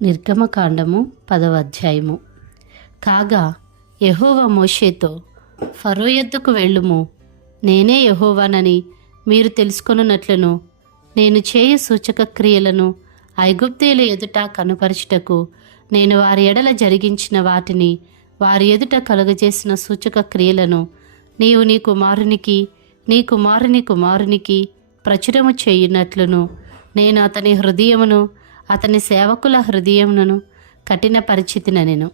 నిర్గమకాండము 10వ అధ్యాయము. కాగా యెహోవా మోషేతో, ఫరో యొద్దకు వెళ్ళుము, నేనే యెహోవానని మీరు తెలుసుకొనున్నట్లును నేను చేయు సూచక క్రియలను ఐగుప్తీయుల ఎదుట కనుపరచుటకు నేను వారి ఎడల జరిగించిన వాటిని వారి ఎదుట కలుగజేసిన సూచక క్రియలను నీవు నీ కుమారునికి నీ కుమారుని కుమారునికి ప్రచురము చేయునట్లును నేను అతని హృదయమును అతని సేవకుల హృదయమును కఠినపరిచితినెను.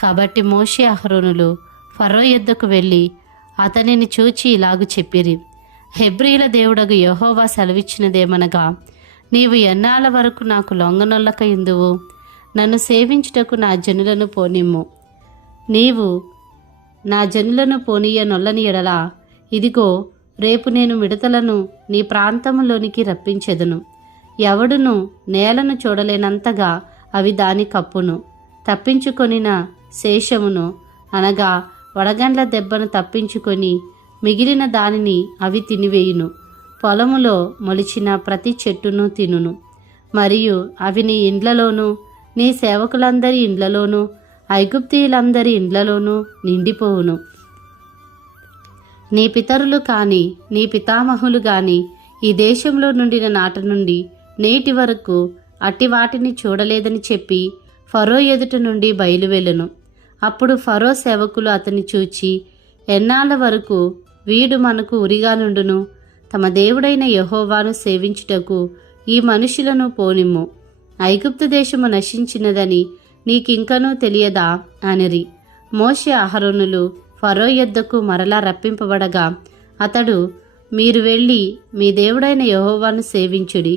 కాబట్టి మోషే అహరోనులు ఫరో యొద్దకు వెళ్ళి అతనిని చూచి ఇలాగు చెప్పిరి: హెబ్రీల దేవుడగు యెహోవా సెలవిచ్చినదేమనగా, నీవు ఎన్నాళ్ళ వరకు నాకు లొంగనొల్లక యుందువు? నన్ను సేవించుటకు నా జనులను పోనిమ్ము. నీవు నా జనులను పోనీయ నొల్లని ఎడలా, ఇదిగో రేపు నేను మిడతలను నీ ప్రాంతంలోనికి రప్పించెదను. ఎవడును నేలను చూడలేనంతగా అవి దాని కప్పును. తప్పించుకొనిన శేషమును అనగా వడగండ్ల దెబ్బను తప్పించుకొని మిగిలిన దానిని అవి తినివేయును. పొలములో మొలిచిన ప్రతి చెట్టును తినును. మరియు అవి నీ ఇండ్లలోనూ నీ సేవకులందరి ఇండ్లలోనూ ఐగుప్తీయులందరి ఇండ్లలోనూ నిండిపోవును. నీ పితరులు కాని నీ పితామహులు గాని ఈ దేశంలో నుండిన నాట నుండి నేటి వరకు అట్టి వాటిని చూడలేదని చెప్పి ఫరో ఎదుట నుండి బయలువెళ్ళును. అప్పుడు ఫరో సేవకులు అతన్ని చూచి, ఎన్నాళ్ళ వరకు వీడు మనకు ఉరిగా నుండును? తమ దేవుడైన యెహోవాను సేవించుటకు ఈ మనుషులను పోనిమ్ము. ఐగుప్తు దేశము నశించినదని నీకింకనూ తెలియదా అనిరి. మోషే అహరోనులు ఫరో యొద్దకు మరలా రప్పింపబడగా అతడు, మీరు వెళ్ళి మీ దేవుడైన యెహోవాను సేవించుడి.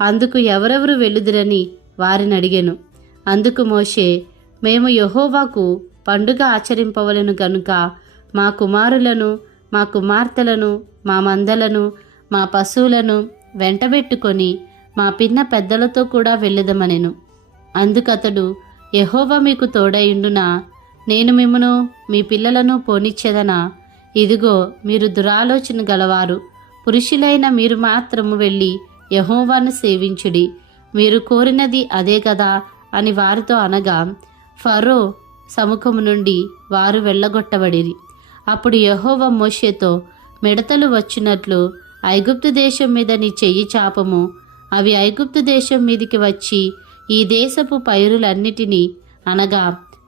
అందుకు ఎవరెవరు వెళ్ళుదురని వారిని అడిగెను. అందుకు మోషే, మేము యెహోవాకు పండుగ ఆచరింపవలెను గనుక మా కుమారులను మా కుమార్తెలను మా మందలను మా పశువులను వెంటబెట్టుకొని మా పిన్న పెద్దలతో కూడా వెళ్ళదమనెను. అందుకతడు, యెహోవా మీకు తోడైయుండునా? నేను మిమ్మును మీ పిల్లలను పోనిచ్చేదనా? ఇదిగో మీరు దురాలోచన గలవారు. పురుషులైన మీరు మాత్రము వెళ్ళి యెహోవాను సేవించుడి. మీరు కోరినది అదే కదా అని వారితో అనగా, ఫరో సముఖము నుండి వారు వెళ్ళగొట్టబడిరి. అప్పుడు యెహోవా మోషేతో, మిడతలు వచ్చినట్లు ఐగుప్తు దేశం మీద నీ చెయ్యి చాపము. అవి ఐగుప్తు దేశం మీదికి వచ్చి ఈ దేశపు పైరులన్నిటినీ అనగా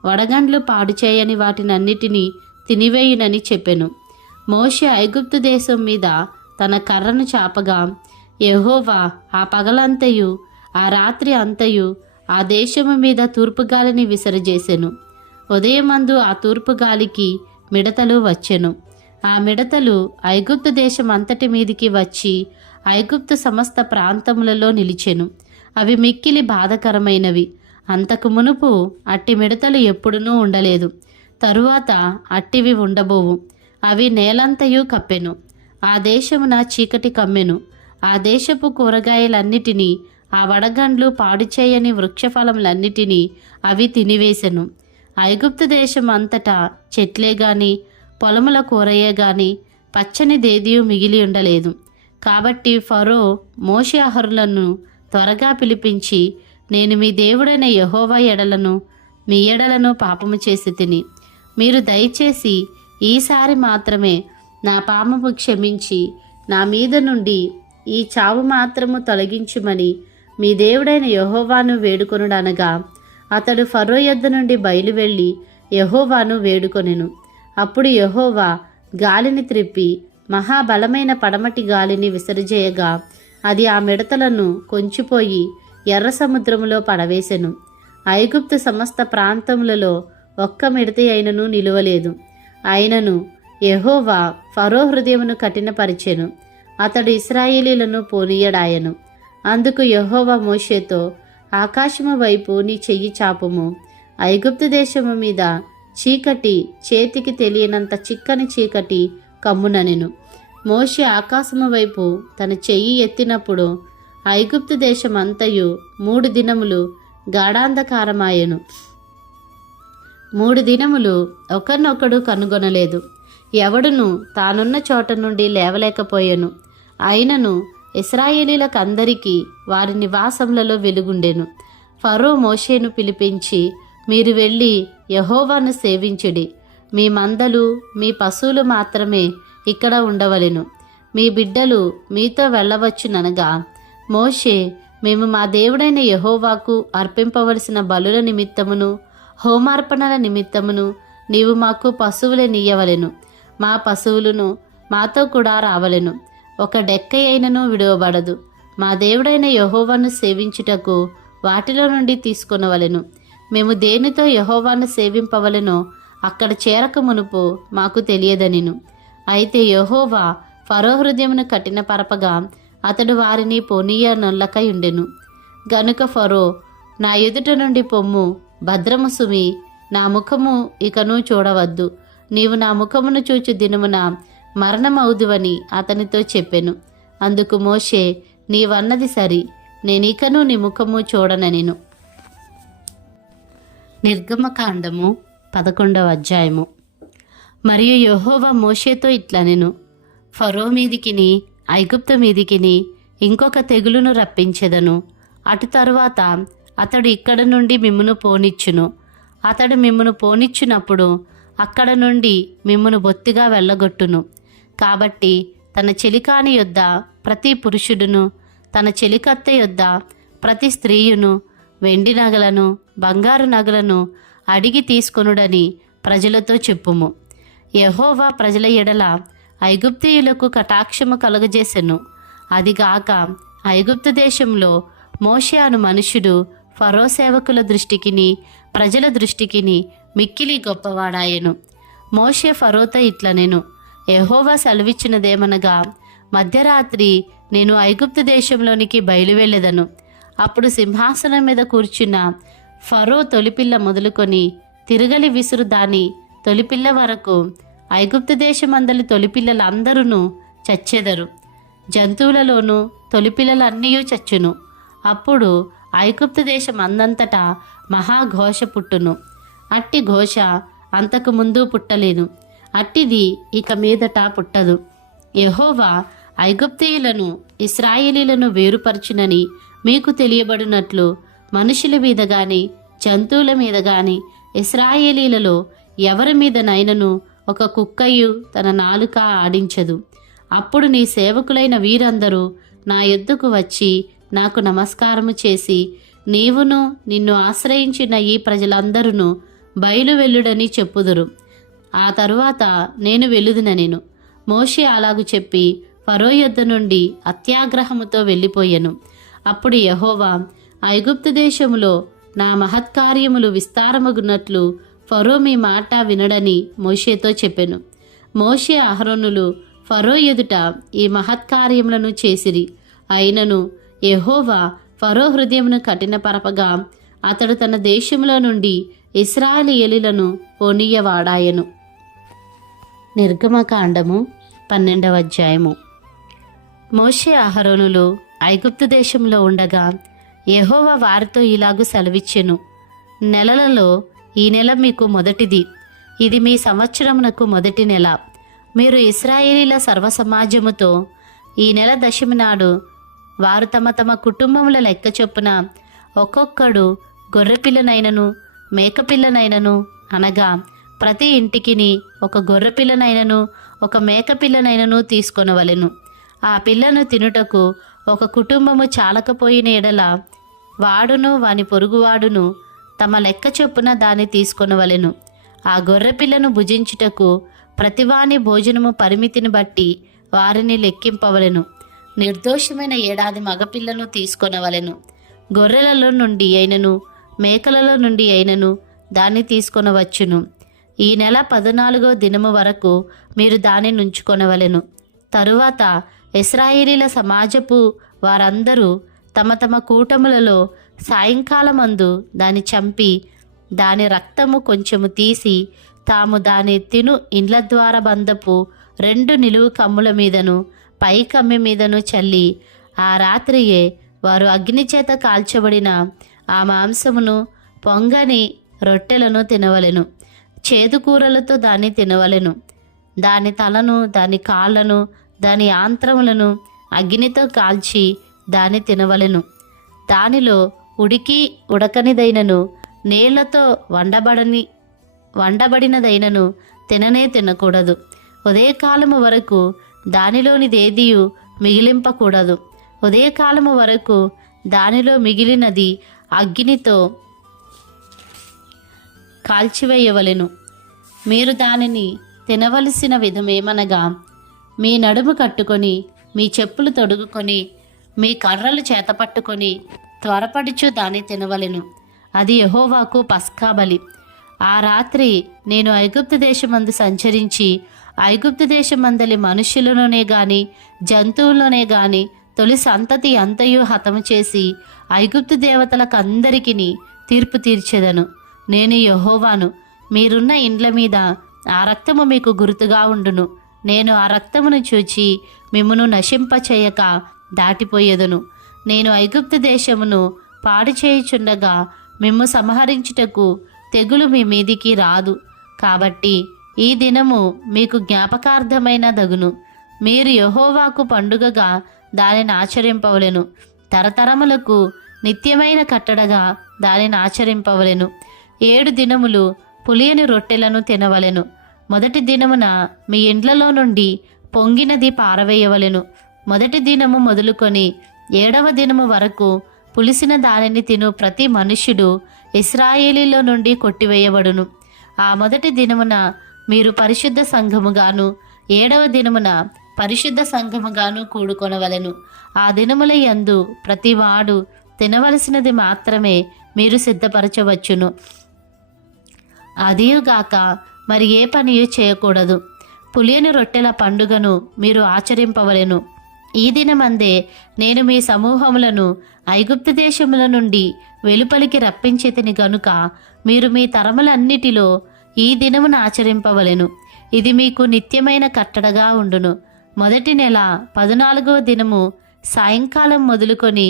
వడగండ్లు పాడు చేయని వాటినన్నిటినీ తినివేయునని చెప్పెను. మోషే ఐగుప్తు దేశం మీద తన కర్రను చాపగా యెహోవా ఆ పగలంతయు ఆ రాత్రి అంతయు ఆ దేశము మీద తూర్పుగాలిని విసరజేసెను. ఉదయమందు ఆ తూర్పుగాలికి మిడతలు వచ్చెను. ఆ మిడతలు ఐగుప్తు దేశం అంతటి మీదికి వచ్చి ఐగుప్తు సమస్త ప్రాంతములలో నిలిచెను. అవి మిక్కిలి బాధకరమైనవి. అంతకు మునుపు అట్టి మిడతలు ఎప్పుడునూ ఉండలేదు. తరువాత అట్టివి ఉండబోవు. అవి నేలంతయు కప్పెను. ఆ దేశమున చీకటి కమ్మెను. ఆ దేశపు కూరగాయలన్నిటినీ ఆ వడగండ్లు పాడు చేయని వృక్షఫలములన్నిటినీ అవి తినివేశెను. ఐగుప్తు దేశం అంతటా చెట్లే గాని పొలముల కూరయే గాని పచ్చని దేదియు మిగిలి ఉండలేదు. కాబట్టి ఫరో మోషే అహరోనులను త్వరగా పిలిపించి, నేను మీ దేవుడైన యెహోవా ఎడలను మీ ఎడలను పాపము చేసి తిని, మీరు దయచేసి ఈసారి మాత్రమే నా పాపము క్షమించి నా మీద నుండి ఈ చావు మాత్రము తొలగించుమని మీ దేవుడైన యెహోవాను వేడుకొనుడనగా, అతడు ఫరో యొద్ద నుండి బయలువెళ్ళి యెహోవాను వేడుకొనెను. అప్పుడు యెహోవా గాలిని త్రిప్పి మహాబలమైన పడమటి గాలిని విసరజేయగా అది ఆ మిడతలను కొంచిపోయి ఎర్ర సముద్రములో పడవేశెను. ఐగుప్తు సమస్త ప్రాంతములలో ఒక్క మిడత అయినను నిలువలేదు. అయినను యెహోవా ఫరో హృదయమును కఠినపరిచెను. అతడు ఇశ్రాయేలీలను పోనీయడాయను. అందుకు యెహోవా మోషేతో, ఆకాశము వైపు నీ చెయ్యి చాపుము. ఐగుప్తు దేశము మీద చీకటి, చేతికి తెలియనంత చిక్కని చీకటి కమ్ముననెను. మోషే ఆకాశము వైపు తన చెయ్యి ఎత్తినప్పుడు ఐగుప్తు దేశం అంతయు 3 దినములు గాఢాంధకారమాయెను. 3 దినములు ఒకరినొకడు కనుగొనలేదు. ఎవడును తానున్న చోట నుండి లేవలేకపోయెను. అయినను ఇశ్రాయేలీలకందరికీ వారి నివాసములలో వెలుగుండెను. ఫరో మోషేను పిలిపించి, మీరు వెళ్ళి యెహోవాను సేవించుడి. మీ మందలు మీ పశువులు మాత్రమే ఇక్కడ ఉండవలెను. మీ బిడ్డలు మీతో వెళ్ళవచ్చుననగా, మోషే, మేము మా దేవుడైన యెహోవాకు అర్పింపవలసిన బలుల నిమిత్తమును హోమార్పణల నిమిత్తమును నీవు మాకు పశువులనియ్యవలెను. మా పశువులను మాతో కూడా రావలెను. ఒక డెక్క అయినను విడువబడదు. మా దేవుడైన యెహోవాను సేవించుటకు వాటిలో నుండి తీసుకొనవలెను. మేము దేనితో యెహోవాను సేవింపవలెనో అక్కడ చేరక మునుపు మాకు తెలియదనిను. అయితే యెహోవా ఫరో హృదయమును కఠినపరపగా అతడు వారిని పోనీయనొల్లకై ఉండెను. గనుక ఫరో, నా ఎదుట నుండి పొమ్ము, భద్రము సుమి, నా ముఖము ఇకను చూడవద్దు. నీవు నా ముఖమును చూచు దినమున మరణమవుదువని అతనితో చెప్పెను. అందుకు మోషే, నీవన్నది సరి, నేనికను నీ ముఖము చూడనెను. నిర్గమకాండము 11వ అధ్యాయము. మరియు యెహోవా మోషేతో ఇట్లనెను, ఫరో మీదికిని ఐగుప్తు మీదికిని ఇంకొక తెగులును రప్పించెదను. అటు తరువాత అతడు ఇక్కడ నుండి మిమ్మును పోనిచ్చును. అతడు మిమ్మును పోనిచ్చినప్పుడు అక్కడ నుండి మిమ్మును బొత్తిగా వెళ్ళగొట్టును. కాబట్టి తన చెలికాని యొద్ద ప్రతి పురుషుడును, తన చెలికత్తె యొద్ద ప్రతి స్త్రీయును వెండి నగలను బంగారు నగలను అడిగి తీసుకొనుడని ప్రజలతో చెప్పుము. యెహోవా ప్రజల ఎడల ఐగుప్తీయులకు కటాక్షము కలుగజేసెను. అదిగాక ఐగుప్తు దేశంలో మోషే అను మనుష్యుడు ఫరో సేవకుల దృష్టికిని ప్రజల దృష్టికిని మిక్కిలి గొప్పవాడాయెను. మోషే ఫరోతో ఇట్లనెను, యెహోవా సెలవిచ్చినదేమనగా, మధ్యరాత్రి నేను ఐగుప్తు దేశంలోనికి బయలువెళ్ళెదను. అప్పుడు సింహాసనం మీద కూర్చున్న ఫరో తొలిపిల్ల మొదలుకొని తిరగలి విసురు దాని తొలిపిల్ల వరకు ఐగుప్తు దేశమందలి తొలిపిల్లలందరూ చచ్చెదరు. జంతువులలోనూ తొలిపిల్లలన్నీ చచ్చును. అప్పుడు ఐగుప్తు దేశం అందంతటా మహాఘోష పుట్టును. అట్టి ఘోష అంతకు ముందు పుట్టలేదు, అట్టిది ఇక మీదట పుట్టదు. యెహోవా ఐగుప్తీయులను ఇశ్రాయేలీలను వేరుపరచునని మీకు తెలియబడినట్లు మనుషుల మీద గాని జంతువుల మీద గాని ఇశ్రాయేలీలలో ఎవరి మీదనైనను ఒక కుక్కయు తన నాలుక ఆడించదు. అప్పుడు నీ సేవకులైన వీరందరూ నా యొద్దకు వచ్చి నాకు నమస్కారము చేసి, నీవును నిన్ను ఆశ్రయించిన ఈ ప్రజలందరూ బయలువెళ్ళుడని చెప్పుదురు. ఆ తరువాత నేను వెళ్ళుదునెను. మోషే అలాగు చెప్పి ఫరో యొద్ద నుండి అత్యాగ్రహముతో వెళ్ళిపోయెను. అప్పుడు యెహోవా, ఐగుప్తు దేశములో నా మహత్కార్యములు విస్తారమగునట్లు ఫరో మీ మాట వినడని మోషేతో చెప్పెను. మోషే అహరోనులు ఫరో ఎదుట ఈ మహత్కార్యములను చేసిరి. అయినను యెహోవా ఫరో హృదయమును కఠినపరపగా అతడు తన దేశంలో నుండి ఇశ్రాయేలీయులను పోనీయవాడాయెను. నిర్గమకాండము 12వ అధ్యాయము. మోషే అహరోనులు ఐగుప్తు దేశంలో ఉండగా యెహోవా వారితో ఇలాగు సెలవిచ్చెను, నెలలలో ఈ నెల మీకు మొదటిది. ఇది మీ సంవత్సరమునకు మొదటి నెల. మీరు ఇశ్రాయేలీల సర్వసమాజముతో ఈ నెల దశమి నాడు వారు తమ తమ కుటుంబముల లెక్క చొప్పున ఒక్కొక్కడు గొర్రెపిల్లనైనను మేకపిల్లనైనను, అనగా ప్రతి ఇంటికిని ఒక గొర్రెపిల్లనైనను ఒక మేకపిల్లనైనను తీసుకొనవలెను. ఆ పిల్లను తినుటకు ఒక కుటుంబము చాలకపోయిన ఎడల వాడును వాని పొరుగువాడును తమ లెక్క చొప్పున దాన్ని తీసుకొనవలెను. ఆ గొర్రెపిల్లను భుజించుటకు ప్రతివాని భోజనము పరిమితిని బట్టి వారిని లెక్కింపవలెను. నిర్దోషమైన ఏడాది మగపిల్లను తీసుకొనవలెను. గొర్రెలలో నుండి అయినను మేకలలో నుండి అయినను దాన్ని తీసుకొనవచ్చును. ఈ నెల 14వ దినము వరకు మీరు దాన్ని నుంచుకొనవలెను. తరువాత ఇశ్రాయేలీల సమాజపు వారందరూ తమ తమ కూటములలో సాయంకాలమందు దాన్ని చంపి దాని రక్తము కొంచెము తీసి తాము దాని తిను ఇండ్ల ద్వార బంధపు 2 నిలువు కమ్ముల మీదను పై కమ్మి మీదను చల్లి ఆ రాత్రియే వారు అగ్నిచేత కాల్చబడిన ఆ మాంసమును పొంగని రొట్టెలను తినవలెను. చేదుకూరలతో దాన్ని తినవలెను. దాని తలను దాని కాళ్ళను దాని ఆంత్రములను అగ్నితో కాల్చి దాన్ని తినవలెను. దానిలో ఉడికి ఉడకనిదైనను నీళ్లతో వండబడినదైనను తిననే తినకూడదు. ఉదయకాలము వరకు దానిలోనిదేదియు మిగిలింపకూడదు. ఉదయకాలము వరకు దానిలో మిగిలినది అగ్నితో కాల్చివేయవలెను. మీరు దానిని తినవలసిన విధమేమనగా, మీ నడుము కట్టుకొని, మీ చెప్పులు తొడుగుకొని, మీ కర్రలు చేతపట్టుకొని త్వరపడుచు దాన్ని తినవలెను. అది యెహోవాకు పస్కా బలి. ఆ రాత్రి నేను ఐగుప్తు దేశమందు సంచరించి ఐగుప్తు దేశమందలి మనుష్యులలోనే గాని జంతువుల్లోనే గాని తొలి సంతతి అంతయు హతము చేసి ఐగుప్తు దేవతలకు అందరికిని తీర్పు తీర్చెదను. నేను యెహోవాను. మీరున్న ఇండ్ల మీద ఆ రక్తము మీకు గుర్తుగా ఉండును. నేను ఆ రక్తమును చూచి మిమ్మును నశింపచేయక దాటిపోయేదను. నేను ఐగుప్తు దేశమును పాడు చేయుచుండగా మిమ్ము సంహరించుటకు తెగులు మీ మీదికి రాదు. కాబట్టి ఈ దినము మీకు జ్ఞాపకార్థమైన దగును. మీరు యెహోవాకు పండుగగా దానిని ఆచరింపవలెను. తరతరములకు నిత్యమైన కట్టడగా దానిని ఆచరింపవలెను. 7 దినములు పులియని రొట్టెలను తినవలెను. మొదటి దినమున మీ ఇండ్లలో నుండి పొంగినది పారవేయవలెను. మొదటి దినము మొదలుకొని 7వ దినము వరకు పులిసిన దానిని తిను ప్రతి మనుష్యుడు ఇశ్రాయేలీలో నుండి కొట్టివేయబడును. ఆ మొదటి దినమున మీరు పరిశుద్ధ సంఘముగాను 7వ దినమున పరిశుద్ధ సంఘముగాను కూడుకొనవలెను. ఆ దినముల యందు ప్రతివాడు తినవలసినది మాత్రమే మీరు సిద్ధపరచవచ్చును. అదియుగాక మరి ఏ పనియు చేయకూడదు. పులియని రొట్టెల పండుగను మీరు ఆచరింపవలెను. ఈ దినమందే నేను మీ సమూహములను ఐగుప్తు దేశముల నుండి వెలుపలికి రప్పించితిని గనుక మీరు మీ తరములన్నిటిలో ఈ దినమును ఆచరింపవలెను. ఇది మీకు నిత్యమైన కట్టడగా ఉండును. మొదటి నెల 14వ దినము సాయంకాలం మొదలుకొని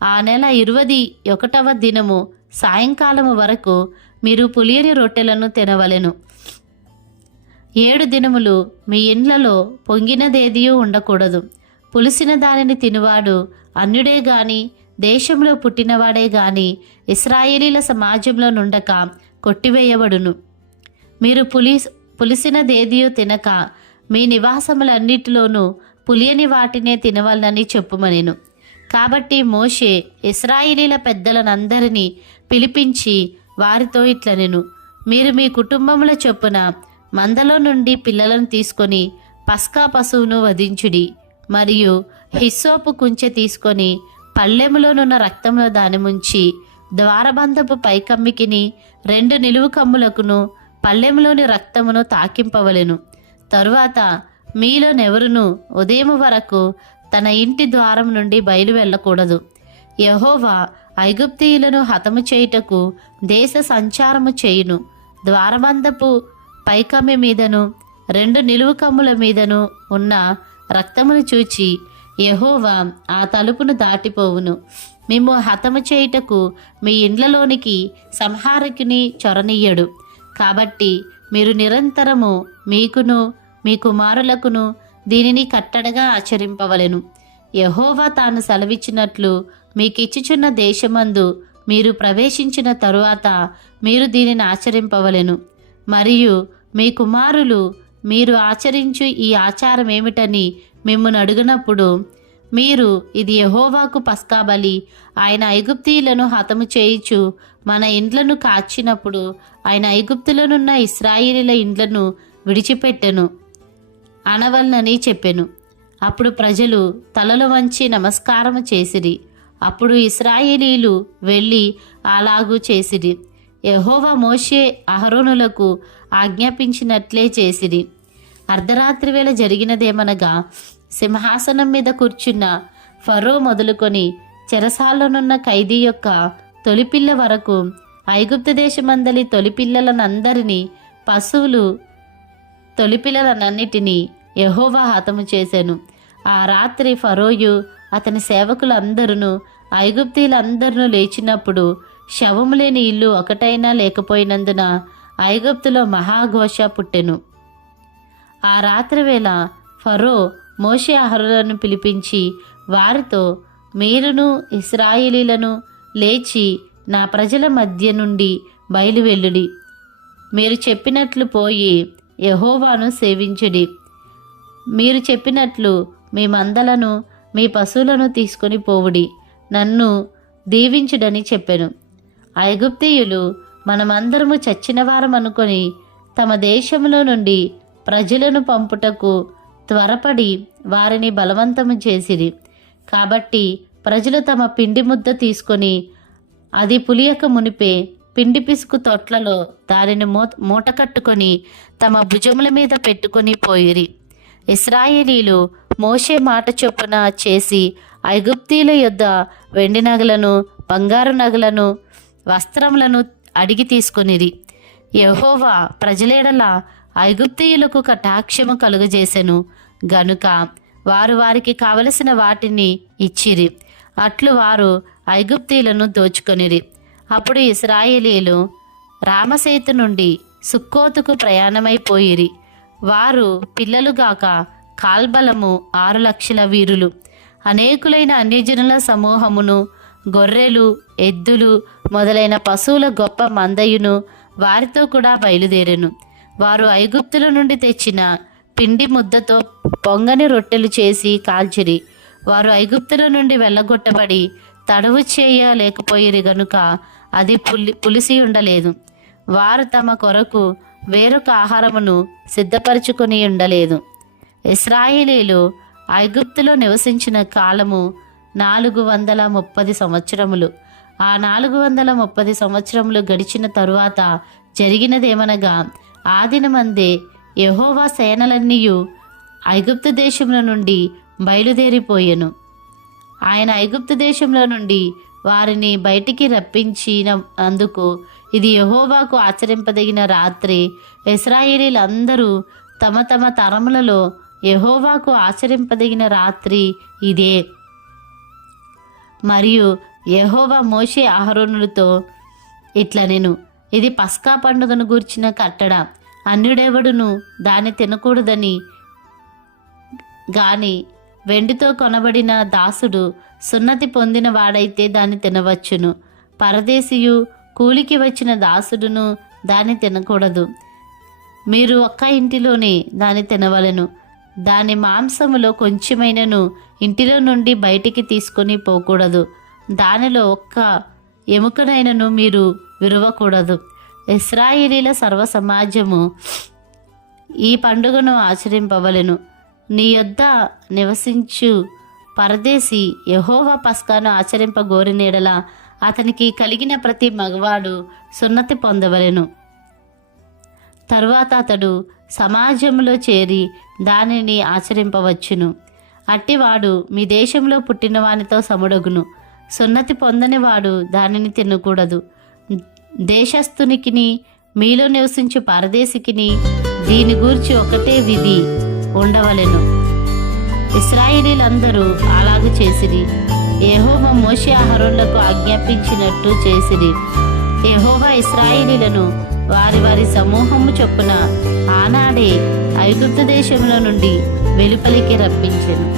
ఆ నెల 21వ దినము సాయంకాలము వరకు మీరు పులియని రొట్టెలను తినవలెను. 7 దినములు మీ ఇండ్లలో పొంగినదేదియూ ఉండకూడదు. పులిసిన దానిని తినువాడు అన్యుడే గాని దేశంలో పుట్టినవాడే గాని ఇశ్రాయేలీల సమాజంలో నుండక కొట్టివేయబడును. మీరు పులిసినదేదియో తినక మీ నివాసములన్నిటిలోనూ పులియని వాటినే తినవలనని చెప్పుమనెను. కాబట్టి మోషే ఇశ్రాయేలీల పెద్దలనందరినీ పిలిపించి వారితో ఇట్లనెను, మీరు మీ కుటుంబముల చొప్పున మందలో నుండి పిల్లలను తీసుకొని పస్కా పశువును వధించుడి. మరియు హిస్సోపు కుంచె తీసుకొని పళ్ళెములోనున్న రక్తంలో దాని ముంచి ద్వారబంధపు పైకమ్మికిని 2 నిలువు కమ్ములకును పళ్ళెములోని రక్తమును తాకింపవలెను. తరువాత మీలోనెవరును ఉదయం వరకు తన ఇంటి ద్వారం నుండి బయలు వెళ్ళకూడదు. యెహోవా ఐగుప్తీయులను హతము చేయుటకు దేశ సంచారము చేయును. ద్వారబంధపు పైకమ్మి మీదను 2 నిలువు కమ్ముల మీదను ఉన్న రక్తమును చూచి యెహోవా ఆ తలుపును దాటిపోవును. మేము హతము చేయుటకు మీ ఇండ్లలోనికి సంహారకుని చొరనీయడు. కాబట్టి మీరు నిరంతరము మీకును మీ కుమారులకును దీనిని కట్టడగా ఆచరింపవలెను. యెహోవా తాను సెలవిచ్చినట్లు మీకిచ్చుచున్న దేశమందు మీరు ప్రవేశించిన తరువాత మీరు దీనిని ఆచరింపవలెను. మరియు మీ కుమారులు మీరు ఆచరించు ఈ ఆచారం ఏమిటని మిమ్మును అడుగునప్పుడు మీరు, ఇది యెహోవాకు పస్కా బలి, ఆయన ఐగుప్తీయులను హతము చేయుచు మన ఇండ్లను కాచినప్పుడు ఆయన ఐగుప్తులనున్న ఇశ్రాయేలీల ఇండ్లను విడిచిపెట్టెను అనవలనని చెప్పెను. అప్పుడు ప్రజలు తలలు వంచి నమస్కారము చేసిరి. అప్పుడు ఇశ్రాయేలీలు వెళ్ళి అలాగూ చేసిరి. యెహోవా మోషే అహరోనులకు ఆజ్ఞాపించినట్లే చేసిరి. అర్ధరాత్రి వేళ జరిగినదేమనగా, సింహాసనం మీద కూర్చున్న ఫరో మొదలుకొని చెరసాలనున్న ఖైదీ యొక్క తొలిపిల్ల వరకు ఐగుప్తు దేశమందలి తొలిపిల్లలనందరినీ పశువులు తొలిపిల్లలనన్నిటినీ యెహోవా హతము చేసెను. ఆ రాత్రి ఫరోయు అతని సేవకులందరూ ఐగుప్తీయులందరూ లేచినప్పుడు శవము లేని ఇల్లు ఒకటైనా లేకపోయినందున ఐగుప్తులో మహాఘోష పుట్టెను. ఆ రాత్రి వేళ ఫరో మోషే అహరోనులను పిలిపించి వారితో, మీరును ఇశ్రాయేలీలను లేచి నా ప్రజల మధ్య నుండి బయలువెళ్ళుడి. మీరు చెప్పినట్లు పోయి యెహోవాను సేవించుడి. మీరు చెప్పినట్లు మీ మందలను మీ పశువులను తీసుకొని పోవుడి. నన్ను దీవించుడని చెప్పెను. ఐగుప్తీయులు మనమందరము చచ్చిన వారం అనుకొని తమ దేశంలో నుండి ప్రజలను పంపుటకు త్వరపడి వారిని బలవంతము చేసిరి. కాబట్టి ప్రజలు తమ పిండి ముద్ద తీసుకొని అది పులియక మునిపే పిండి పిసుకు తొట్లలో దానిని మూట కట్టుకొని తమ భుజముల మీద పెట్టుకొని పోయిరి. ఇశ్రాయేలీలు మోషే మాట చొప్పున చేసి ఐగుప్తీయుల యొద్ద వెండి నగలను, బంగారు నగలను, వస్త్రములను అడిగి తీసుకొనిరి. యెహోవా ప్రజలేడల ఐగుప్తీయులకు కటాక్షము కలుగజేసెను గనుక వారు వారికి కావలసిన వాటిని ఇచ్చిరి. అట్లు వారు ఐగుప్తీయులను దోచుకొనిరి. అప్పుడు ఇశ్రాయేలీలు రామసేతు నుండి సుక్కోతుకు ప్రయాణమైపోయిరి. వారు పిల్లలుగాక కాల్బలము 6,00,000 వీరులు, అనేకులైన అన్యజనుల సమూహమును, గొర్రెలు, ఎద్దులు మొదలైన పశువుల గొప్ప మందయును వారితో కూడా బయలుదేరెను. వారు ఐగుప్తుల నుండి తెచ్చిన పిండి ముద్దతో పొంగని రొట్టెలు చేసి కాల్చిరి. వారు ఐగుప్తుల నుండి వెళ్ళగొట్టబడి తడవు చేయలేకపోయిరి గనుక అది పులిసి ఉండలేదు. వారు తమ కొరకు వేరొక ఆహారమును సిద్ధపరచుకొని ఉండలేదు. ఇశ్రాయేలీలు ఐగుప్తులో నివసించిన కాలము 430 సంవత్సరములు. ఆ 430 సంవత్సరములు గడిచిన తరువాత జరిగినదేమనగా, ఆ దినమందే యెహోవా సేనలన్నీయు ఐగుప్తు దేశముల నుండి బయలుదేరిపోయెను. ఆయన ఐగుప్తు దేశంలో నుండి వారిని బయటికి రప్పించిన అందుకు ఇది యెహోవాకు ఆచరింపదగిన రాత్రి. ఇశ్రాయేలీలందరూ తమ తమ తరములలో యెహోవాకు ఆచరింపదగిన రాత్రి ఇదే. మరియు యెహోవా మోషే అహరోనులతో ఇట్లనెను, ఇది పస్కా పండుగను గూర్చిన కట్టడ. అన్యుడెవడును దాన్ని తినకూడదని గాని వెండితో కొనబడిన దాసుడు సున్నతి పొందిన వాడైతే దాన్ని తినవచ్చును. పరదేశియు కూలికి వచ్చిన దాసుడును దాన్ని తినకూడదు. మీరు ఒక్క ఇంటిలోనే దాన్ని తినవలెను. దాని మాంసములో కొంచెమైనను ఇంటిలో నుండి బయటికి తీసుకొని పోకూడదు. దానిలో ఒక్క ఎముకనైనను మీరు విరవకూడదు. ఇశ్రాయేలీల సర్వ సమాజము ఈ పండుగను ఆచరింపవలెను. నీ యొద్ద నివసించు పరదేశి యెహోవా పస్కాను ఆచరింపగోరినేడల అతనికి కలిగిన ప్రతి మగవాడు సున్నతి పొందవలెను. తరువాత అతడు సమాజంలో చేరి దానిని ఆచరింపవచ్చును. అట్టివాడు మీ దేశంలో పుట్టిన వానితో సముడగును. సున్నతి పొందని వాడు దానిని తినకూడదు. దేశస్థునికిని మీలో నివసించు పరదేశికిని దీని గూర్చి ఒకటే విధి ఉండవలెను. ఇశ్రాయేలీలందరూ అలాగు చేసిరి. యెహోవా మోషే అహరోనులకు ఆజ్ఞాపించినట్టు చేసిరి. యెహోవా ఇశ్రాయేలీలను వారి వారి సమూహము చొప్పున ఆనాడే ఐగుప్తు దేశంలో నుండి వెలుపలికి రప్పించెను.